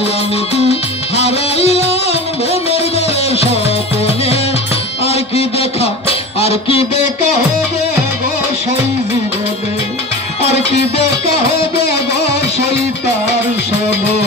পাইয়ানি হারাইলাম ঘুমের ঘরে স্বপ্নে আর কি দেখা হবে গো সেই জীবনে আর কি দেখা হবে গো সেই তার সনে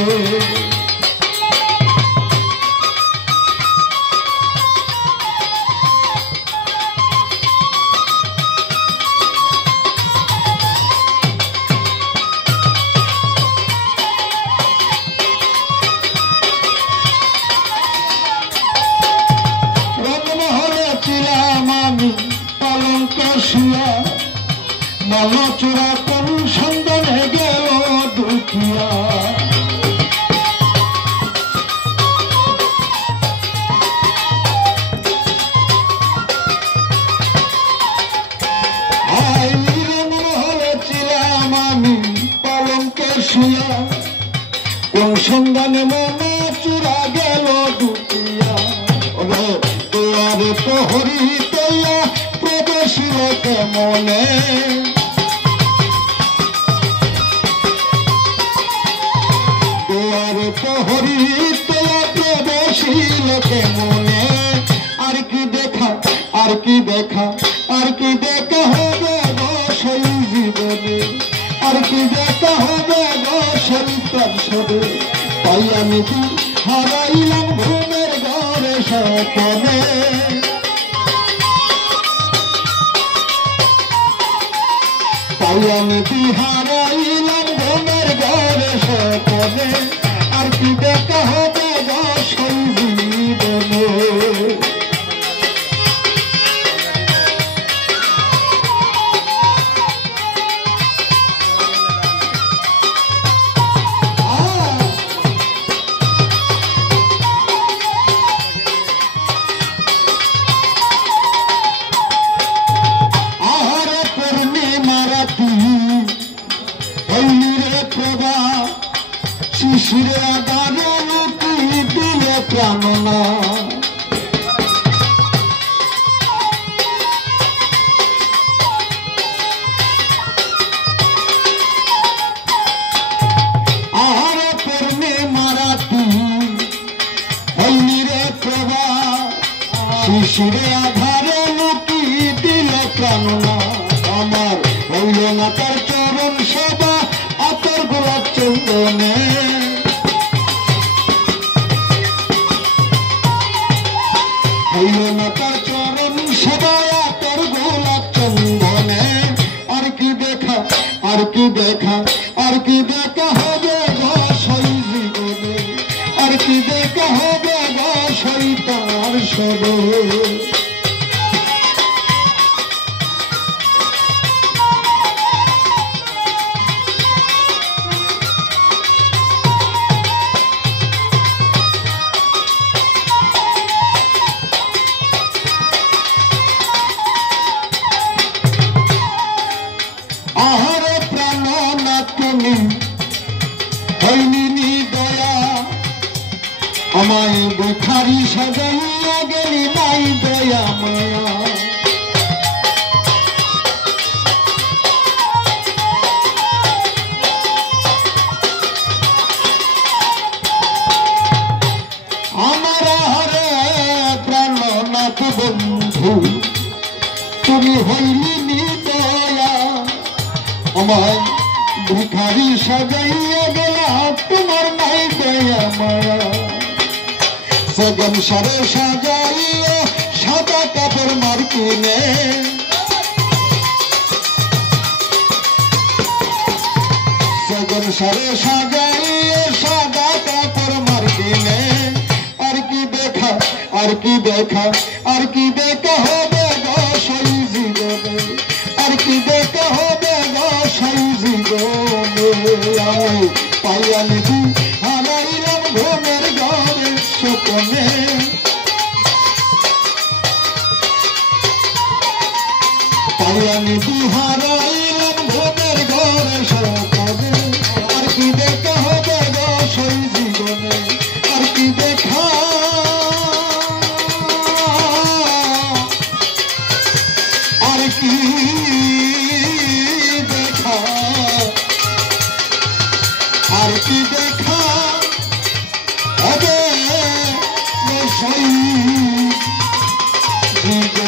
মলচূড়া কোন সন্ধানে গেল দুখিয়া ছিলাম আমি পালঙ্কে শুয়া কোন সন্ধানে মলচূড়া গেল দুখিয়া দুয়ারে প্রহরী তৈয়া প্রবেশিল কেমনে প্রহরী তোলা প্রবেশিল কেমনে আর কি দেখা হবে গো সেই জীবনে আর কি দেখা হবে গো সেই তার সবে পাইয়ানি হারাইলাম ঘুমের ঘরে স্বপ্নে পাইয়ানি হারাইলাম ঘুমের ঘরে স্বপ্নে আর কি দেখা হবে গো সেই জীবনে আহারে পূর্ণিমা রাতি হইলি রে প্রভা শিশিরে আদারতি দিলে প্রাণনা আহারে পূর্ণিমা রাতি হইলি রে প্রভা শিশিরে আধারে লুকি দিলে প্রাণনা আমার হইল না তার চরণ সেবা আতর গোলাপ চন্দনে হইল না তার চরণ সেবা আতর গোলাপ চন্দনে আর কি দেখা হবে গো সেই জীবনে আর কি দেখা হবে গো সেই তার সবে আহারে প্রাণনাথ তুমি হইনি দয়া আমায় বুখারি সাজাইয়া গেলি নাই দয়া মায়া আমার আহারে প্রাণনাথ বন্ধু তুমি হইনি দয়া আমায় ভিখারি সাজাইয়া গেলা তোমার নাই দয়া মায়া সগন সারে সাজাইয়া সাদা কাপড় মার্কিনে সগন সারে সাজাইয়া সাদা কাপড় মার্কিনে আর কি দেখা হবে গো সেই জীবনে আর কি দেখা হবে গো সেই জীবনে পাইয়ানি হারাইলাম ঘুমের ঘরে স্বপ্নে পাইয়ানি হারাইলাম ঘুমের ঘরে স্বপ্নে আর কি দেখা হবে গো সেই জীবনে আর কি দেখা আর কি দেখা জীবন